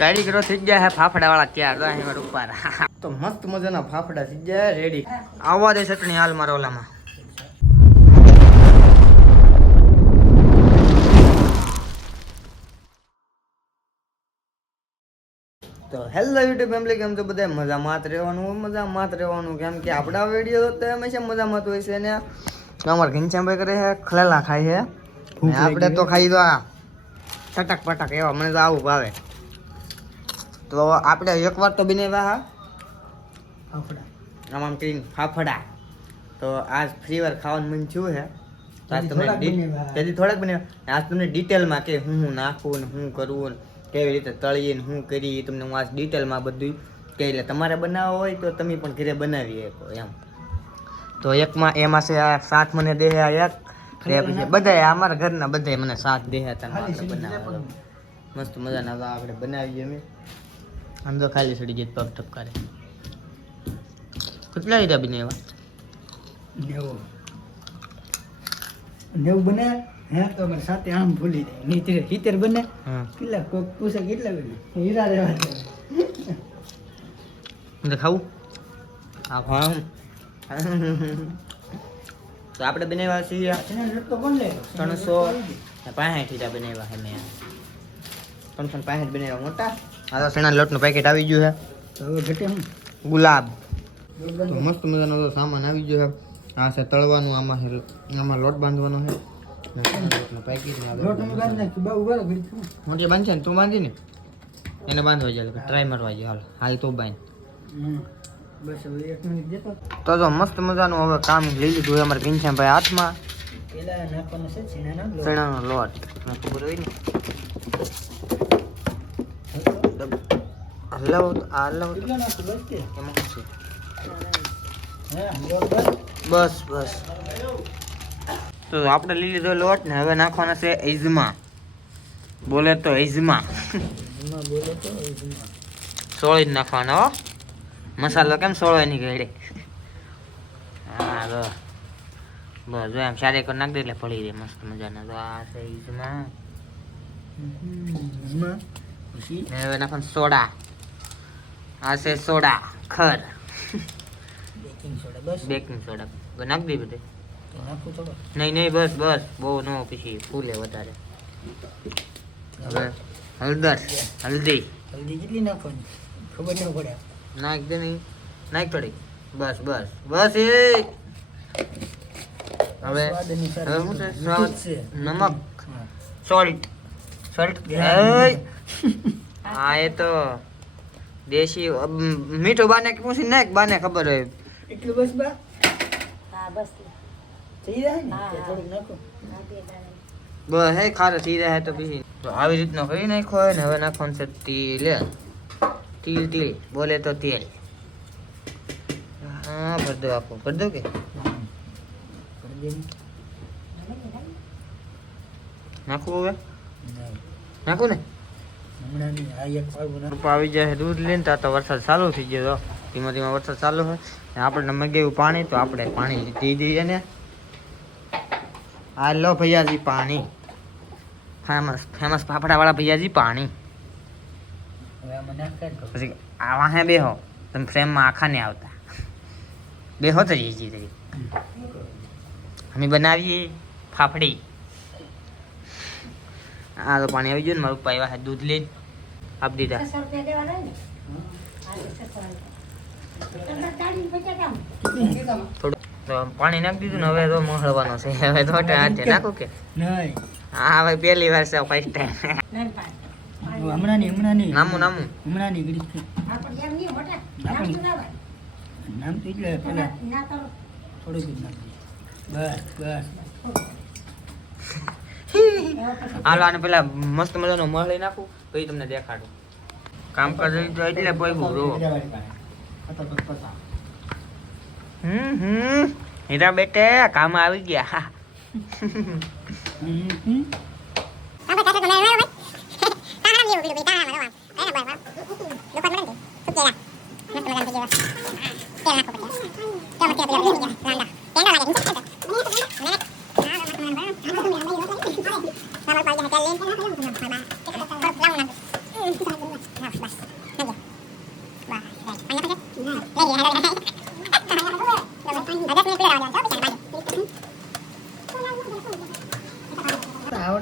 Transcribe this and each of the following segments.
કારીગરો થઈ ગયા હે ફાફડા વાળા તૈયાર તો અહીં ઉપર તો મસ્ત મજાના ફાફડા થઈ ગયા રેડી આવવા દે ચટણી હાલ મારો ઓલામાં તો હેલો યુટ્યુબ ફેમિલી કેમ છો બધા મજામાં રહેવાનું કેમ કે આપણા વિડીયો તો હંમેશા મજામાં હોય છે ને અમારે ઘનશ્યામભાઈ કરે છે ખલેલા ખાય છે આપણે તો ખાઈ દો ચટક પટક એવા મને તો આવું ભાવે તો આપણે એકવાર તો બનાવ્યા ફાફડા આમ કરીને ફાફડા તો આજ ફ્રી વાર ખાવાનું મન થયું છે આજ તમને થોડાક બનાવ્યા આજ તમને ડિટેલમાં કે હું નાખું ને હું કરું કેવી રીતે તળીએ ને હું કરી તમને હું આજ ડિટેલમાં બધું કહી એટલે તમારે બનાવવો હોય તો તમે પણ ઘરે બનાવી શકો એમ તો એકમાં એમાં છે આ સાથ મને દે એક પછી બધા અમારા ઘરના બધા મને સાથ દે બનાવવા મસ્ત મજાના આપણે બનાવીએ અમે આમ તો ખાલી સડી જાય પગ ઠપકારે કેટલા રીતે બનાવ્યા 90 બને હે તો મારે સાથે આમ ભૂલી જાય નીચે હિતર બને કેટલા કોક પૂછે કેટલા બને હીરા રહેવા દે ખાવું આ ખાવ તો આપણે બનાવ્યા છીએ તો બને 365 હીરા બનાવ્યા હે મેં 365 બનાવ્યા મોટા આ તો ચણા લોટનું પેકેટ આવી ગયું છે તો હવે ઘટે હું ગુલાબ તો મસ્ત મજાનો સામાન આવી ગયો છે આ છે તળવાનું આમાં લોટ બાંધવાનો છે લોટનું પેકેટ લોટ બાંધ નાખ બહુ ઉભા મોટી બાંધ છે ને તું બાંધી ને એને બાંધવા જાય ટ્રાય મારવા જાય હાલ તું બાંધ બસ હવે 1 મિનિટ દેતો તો મસ્ત મજાનું હવે કામ લઈ લીધું છે અમારા ઘનશ્યામભાઈ હાથમાં પેલા નાખવાનો છે ચણાનો લોટ ખબર હોય ને હલાવો કેટલા નાખું બસ કે એમાં શું હે બસ તો આપણે લઈ લીધો લોટ ને હવે નાખવાના છે ઈઝમા બોલે તો ઈઝમા બોલે તો ઈઝમા સોળી જ નાખવાનો હો મસાલો કેમ સોળવાય નહીં ગયડે હા બસ જો એમ સારી કરી નાખ દે એટલે પડી રહે મસ્ત મજાના તો આ છે ઈઝમા હવે નાખવાનું સોડા આ છે સોડા ખર બેકિંગ સોડા નાખ દે બધે નહીં બસ બહુ ન પછી ફૂલે વધારે હવે હલ્દી કેટલી નાખવાની ખબર ન પડે નાખ દે નહીં નાખ થોડી બસ એ હવે શું છે સ્વાદ નમક સોલ્ટ હા એ તો દેશી મીઠું બાને કે પૂછી નાખ બાને ખબર હોય એટલું બસ બા હા બસ થઈ જાય ને થોડુંક નાખો બસ હે ખારે થઈ જાય તો પછી તો આવી રીતનો કરી નાખ્યો હોય ને હવે નાખવાનું છે તિલ બોલે તો તેલ હા ભર દો આપો ભર દો કે નાખવું હવે નાખું ને આવી જાય દૂધ લઈને તો વરસાદ ચાલુ થઈ ગયો ધીમા ધીમા વરસાદ ચાલુ હોય આપણે મગાવ્યું પાણી તો આપણે પાણી દઈ દઈએ ને આ લો ભૈયાજી પાણી ફેમસ ફાફડા વાળા ભૈયાજી પાણી પછી આવા હે બેહો તમે ફ્રેમમાં આખા ને આવતા બેહો તો જઈ અમે બનાવીએ ફાફડી આ તો પાણી આવી ગયું ને મારું પપ્પા આવ્યા છે દૂધ લઈને આપી દીધા થોડું પાણી નાખી દીધું ને હવે તો મળવાનો છે હવે તો હાથે નાખું કે હા હવે પહેલી વાર છે ફર્સ્ટ ટાઈમ હમણાંની નામું ઘડી નામ તો એટલે પેલા થોડુંક જ નાખી બસ હાલો આને પેલા મસ્ત મજાનો મળી નાખું પછી તમને દેખાડું કામકાજ તો એટલે પૈગું રો હીરા બેટે કામ આવી ગયા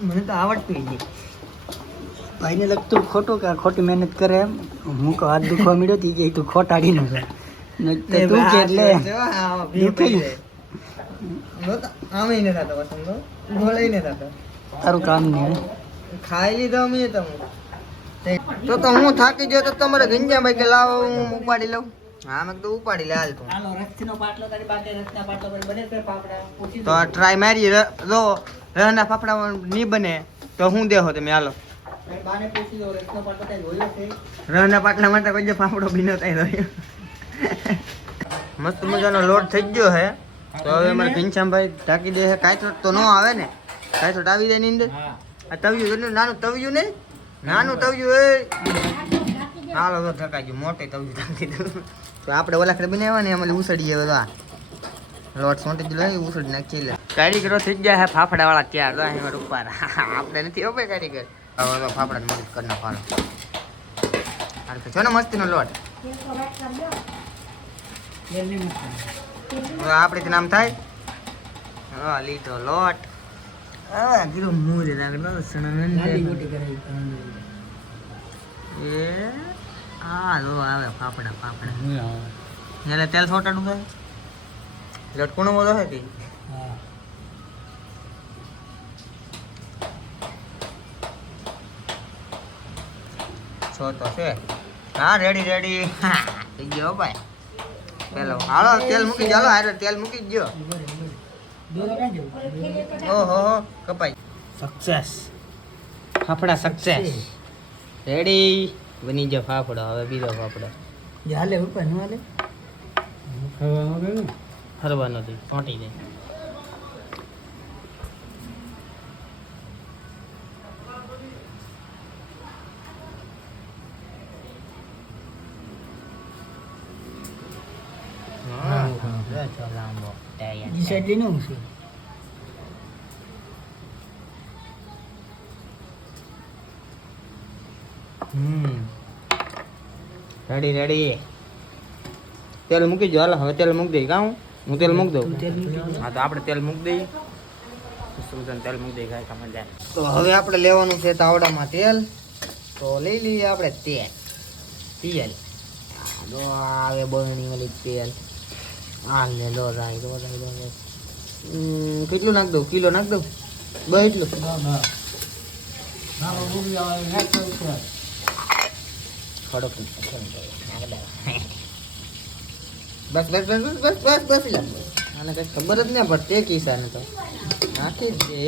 મને તો આવડતું જ ભાઈને લગતું ખોટું કે ખોટી મહેનત કરે એમ હું કહું હાથ દુખવા મળ્યો તી કે તું ખોટાડી ન તું કે એટલે આમે ને થતો પસંદ બોલાઈ ને થતો તારું કામ નહીં ખાઈ લીધો અમે તમે તો હું થાકી ગયો તો તમારે ગંજાભાઈ કે લાવો હું ઉપાડી લઉં હા મેં તો ઉપાડી લે હાલ તું હાલો રસ્તીનો પાટલો તારી પાસે રસ્તના પાટલો પર બને છે પાપડા પૂછી તો ટ્રાય મારી જો રહના ફાફડા નહીં બને તો હું દેહો તમે હાલો બાને પૂછી દો રસ્તનો પાટલો તારી હોયો છે રહના પાટલા માટે કોઈ ફાફડો બીનો થાય રહ્યો મસ્ત મજાનો લોટ થઈ ગયો હે તો હવે અમારે ઘનશ્યામભાઈ ઢાંકી દે કાંઈ તો ન આવે ને કાંઈ તો આવી જાય ની અંદર હા આ તવિયું એટલે નાનું તવિયું નહીં નાનું તવિયું એ હાલો તો ઢકાઈ ગયું મોટે તવિયું ઢાંકી દીધું તો આપણે ઓલાખડે બનાવ્યા ને એમાં ઉસળીએ બધા લોટ સોંટી દીધો ઉસળી નાખી લે કારીગરો થઈ ગયા હે ફાફડા વાળા ત્યાર તો અહીં ઉપર આપણે નથી હો ભાઈ કારીગર હવે તો ફાફડા મદદ કરી નાખવાનો હાલ તો છો ને મસ્તીનો લોટ હવે આપણે નામ થાય હા લીધો લોટ હા કીધું મૂરે નાખનો નાની મોટી કરાવી એ હા જો આવે ફાફડા ફાફડા એટલે તેલ છોટાડું થાય લટકુણો બધો હે કે હા છો તો છે હા રેડી રેડી હા થઈ ગયો ભાઈ પેલો હાલો તેલ મૂકી દો હાલો હારે તેલ મૂકી દો દોરો કાં જવું ઓહો કપાઈ સક્સેસ ફાફડા સક્સેસ રેડી બની ગયો ફાફડો હવે બીજો ફાફડો જે હાલે ઉપર ન હાલે ખાવાનું ગયું ફરવાનો નથી ચોંટી જાય લાંબો જી સાઈડ લઈને આવું છું રેડી રેડી તેલ મૂકી દો હાલો હવે તેલ મૂકી દઈ કાં હું તેલ મૂકી દઉં તેલ મૂકી દો. હા તો આપણે તેલ મૂકી દઈએ તેલ મૂકી દઈએ ગાય કામ જાય તો હવે આપણે લેવાનું છે તાવડામાં તેલ તો લઈ લઈએ આપણે તેલ તેલ દો આવે બરણી વાળી તેલ આ લે લો રાઈ દો કેટલું નાખ દઉં કિલો નાખ દઉં બસ એટલું થોડોક બસ બસ બસ બસ બસ બસ લે આને કઈ ખબર જ ના પડતી એક ઈશાને તો નાખી જ દે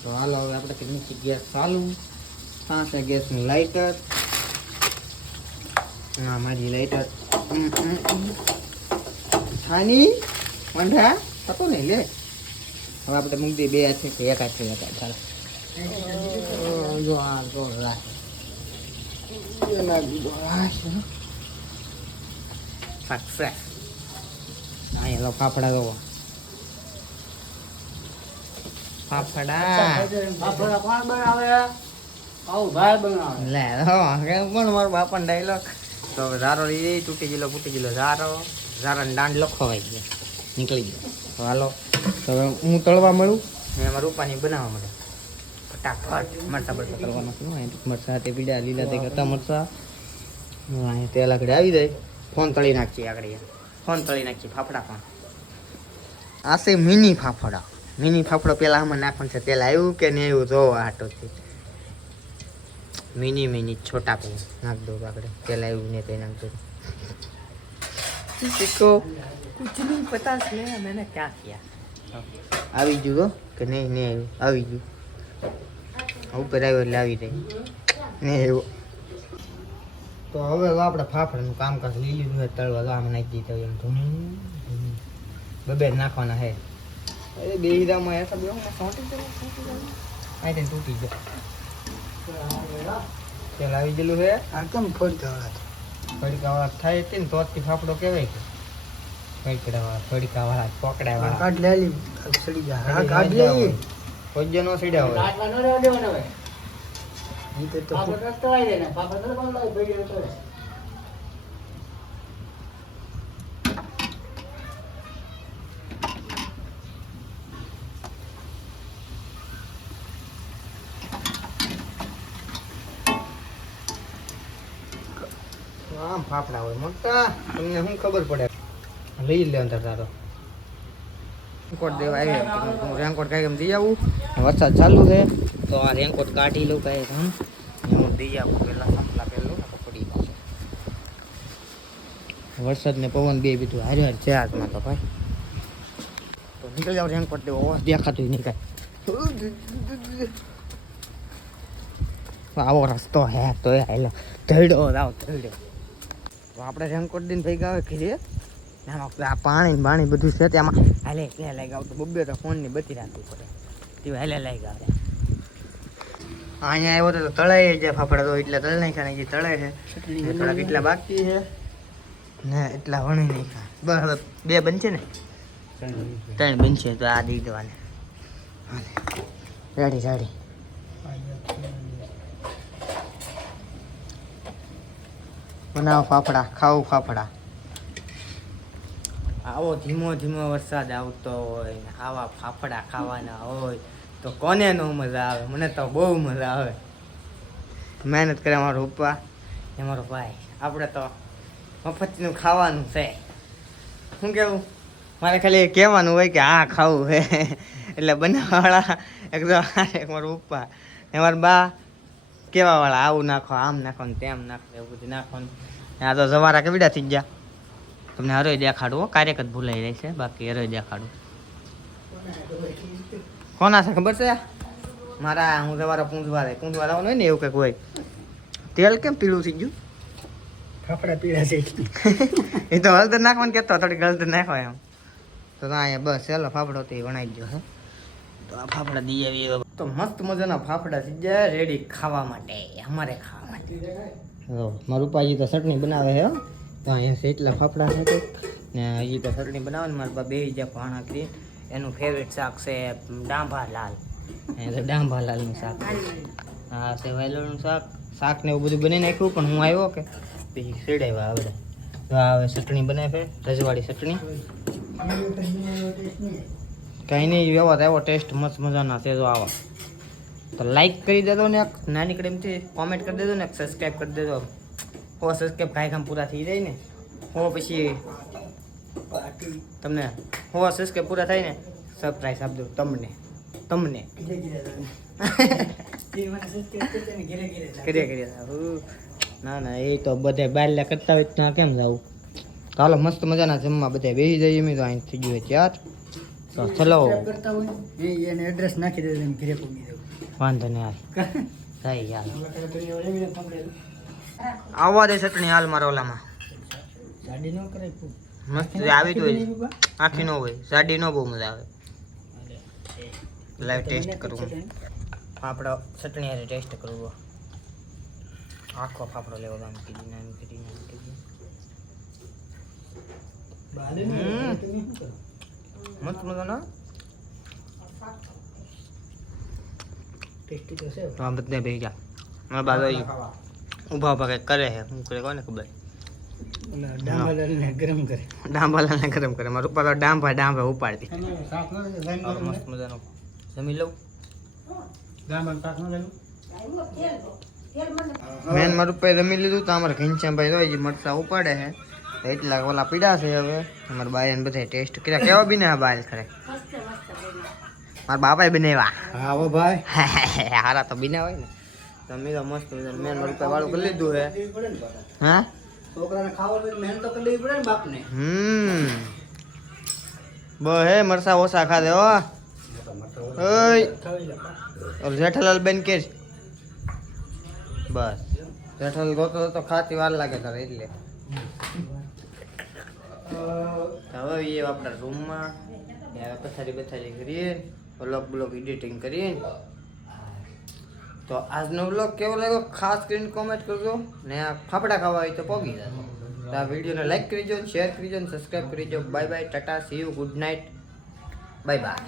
તો હાલો હવે આપણે કેટલી ગેસ ચાલુ આ છે ગેસનું લાઇટર ના મારી લાઇટર થાની મંઢા થતો નહીં લે હવે આપણે મૂકી દઈએ બે હાથે કે એક હાથે ચાલો જો આ જો રાખ સક્સેસ અહીંયા ફાફડા જોવો ફાફડા લે પણ મારો બાપાનો ડાયલોગ તો ઝારો લઈ તૂટી ગયેલો ફૂટી ગયેલો ઝારાને દાંડ લખવાઈ ગયો નીકળી ગયો તો હાલો તો હવે હું તળવા મળું ને એમાં રૂપાની બનાવવા મળે ફટાફટ મરચા બરચા કરવાના છે મરચા તે પીડા લીલા તે કરતા મરચા અહીંયા તેલ આગળ આવી જાય ફોન તળી નાખીએ આગળ ફોન તળી નાખીએ ફાફડા પણ આ છે મિની ફાફડા મિની ફાફડો પેલા આમાં નાખવાનું છે તેલ આવ્યું કે નહીં આવ્યું જોવો આટોથી मिनी मिनी छोटा पे नाक दो पकड़े तेल ने पे नाक दो किसी को कुछ नहीं पता इसलिए मैंने क्या किया આવી જુઓ કે નહીં નહીં આવી ગયું ઉપર આવ્યો એટલે આવી રહી નહીં આવ્યો તો હવે આપણે ફાફડાનું કામકાજ લઈ લીધું છે તળવા તો આમ નાખી દીધો એમ બબે નાખવાના હે અરે બે હીરામાં એસા બે સોંટી જાય તૂટી જાય તેલ આવી ગયેલું છે આ કેમ ફોડકા થાય છે ને તોથી ફાફડો કહેવાય કે ફોડકા વાળા પકડા વાળા કાઢ લે લી સડી જા હા કાઢ લે કોઈ નો સીડા હોય આમ ફાફડા હોય મોટા, તમને શું ખબર પડે? લઈ લે અંદર તારો રેનકોટ દેવા આવ્યા. હું રેનકોટ કાંઈ એમ દઈ આવું. વરસાદ ચાલુ છે તો આ રેનકોટ કાઢી લઉં કાંઈ હું દઈ આવું. પહેલાં સંપલા પહેલું ને પકડી પાછો. વરસાદ ને પવન બે બીજું હારે હાર છે હાથમાં તો ભાઈ. તો નીકળી જાવ રેનકોટ દેવો. દેખાતું નહીં કાંઈ. આવો રસ્તો હે તો હાલો ધડો આવ ધડો. તો આપણે રેનકોટ દઈને ભેગા આવે ઘરે. આ પાણી બાણી બધું છે તેમાં હાલે ક્યાં લાગી આવ તો બબ્બે તો ફોનની બત્તી રાખવી પડે. તે હાલે લાગી આવે. અહીંયા આવ્યો તો તળાઈ જાય ફાફડા તો એટલે તળ નાખ્યા ને તળે છે. થોડા કેટલા બાકી છે ને એટલા વણી નાખ્યા. બસ હવે 2 બનશે ને 3 બનશે તો આ દઈ દેવાને. Ready ready. બનાવો ફાફડા, ખાવું ફાફડા. આવો ધીમો ધીમો વરસાદ આવતો હોય ને આવા ફાફડા ખાવાના હોય તો કોને નો મજા આવે? મને તો બહુ મજા આવે. મહેનત કરે મારો પપ્પા ને મારો ભાઈ. આપણે તો મફતનું ખાવાનું છે. શું કેવું? મારે ખાલી કહેવાનું હોય કે હા ખાવું હે એટલે બનાવવાવાળા એકદમ મારો પપ્પા ને મારા બા કહેવાવાળા આવું નાખો, આમ નાખો ને તેમ નાખો, એવું બધું નાખવાનું. આ તો જવારા કેવડા થઈ ગયા. તમને હરોય દેખાડું. કાર્યક જ ભૂલાઈ જાય છે, બાકી હરોય દેખાડું. કોના છે ખબર છે? મારા હું તમારા પૂંજવાળા હોય ને એવું કંઈક હોય. તેલ કેમ પીળું થઈ ગયું? ફાફડા પીળા છે. એ તો હળદર નાખવાનું કહેતો, થોડીક હળદર નાખો એમ. તો અહીંયા બસ ચાલો ફાફડો તો વણાઈ ગયો હે. તો આ ફાફડા દઈ આવીએ. તો મસ્ત મજાના ફાફડા થઈ જાય રેડી ખાવા માટે, અમારે ખાવા માટે. મારું પાજી તો ચટણી બનાવે છે. તો અહીંયા એટલા ફાફડા છે ને એ તો ચટણી બનાવે ને મારા બે જ્યાં ભાણા કરી. એનું ફેવરેટ શાક છે ડાંભા લાલ. તો ડાંભા લાલનું શાક. હા છે વાયલોનું શાક ને એવું બધું બનાવી નાખ્યું. પણ હું આવ્યો કે પછી સેડાવ્યા આવડે. તો હવે ચટણી બનાવે છે રજવાડી ચટણી. કંઈ નહીં એવો એવો ટેસ્ટ મસ્ત મજાના છે. જો આવા તો લાઈક કરી દેજો ને એક નાની કડમથી કોમેન્ટ કરી દેજો ને એક સબસ્ક્રાઈબ કરી દેજો. સબસ્ક્રાઈબ કાંઈ કામ પૂરા થઈ જાય ને પછી તમને સબસ્ક્રાઈબ પૂરા થાય ને સરપ્રાઈઝ આપજો તમને ના એ તો બધા બારલા કરતા હોય ત્યાં કેમ જવું? તો હાલો મસ્ત મજાના જમવા બધા બેસી જઈએ. મેં તો અહીં થઈ ગયું ત્યાર. તો ચલો એને એડ્રેસ નાખી દેજો, ઘરે પૂગી દઉં. વાંધો નહીં હાલ યાર. આવવા દે ચટણી હાલ મારા ઓલામાં. ગાડી ન કરે મસ્ત આવી તો હોય. આખી ન હોય સાડી ન બહુ મજા આવે. લાઈવ ટેસ્ટ કરવું. ફાફડો ચટણી હારે ટેસ્ટ કરવું. આખો ફાફડો લેવો આમ કીધી નામ કીધી મસ્ત મજાનો ટેસ્ટી તો છે. તો આ બધા ભેગી ગયા. મારા બાજુ ઊભા ઊભા કંઈક કરે છે. શું કરે કોને ખબર? ડાંભાલાલને ગરમ કરે. ડાંભાલાલને ગરમ કરે. મારા ઉપર ડાંભા ઉપાડતી. મસ્ત મજાનો જમી લઉં. મેન મારું ઉપર જમી લીધું. તો અમારે ઘનશ્યામભાઈ હોય મરચા ઉપાડે છે. એટલા ઓલા પીડા છે. હવે અમારા બાઈને બધા ટેસ્ટ કર્યા. કેવા બને બાલ ખરે? મારા બાપાએ બનાવ્યા. હા હો ભાઈ. હારા તો બિના હોય ને. તમે તો મસ્ત મેન મારું ઉપર વાળું કરી લીધું હે. હા છોકરાને ખાવાનું મહેનત તો કરવી પડે ને બાપને. હે મરસા ઓછા ખાધે હો. ઓય જેઠાલાલ બેન કે બસ જેઠાલાલ ગોતો તો ખાતી વાર લાગે તારે એટલે. હવે એ આપણા રૂમમાં પથારી કરીએ, બ્લોગ એડિટિંગ કરીએ. તો આજનો બ્લોગ કેવો લાગ્યો ખાસ કરીને કોમેન્ટ કરજો ને આ ફાફડા ખાવા હોય તો પોગી જજો. તો આ વિડીયોને લાઈક કરીજો, શેર કરીજો ને સબસ્ક્રાઈબ કરીજો. Bye bye, tata, see you, good night, bye by.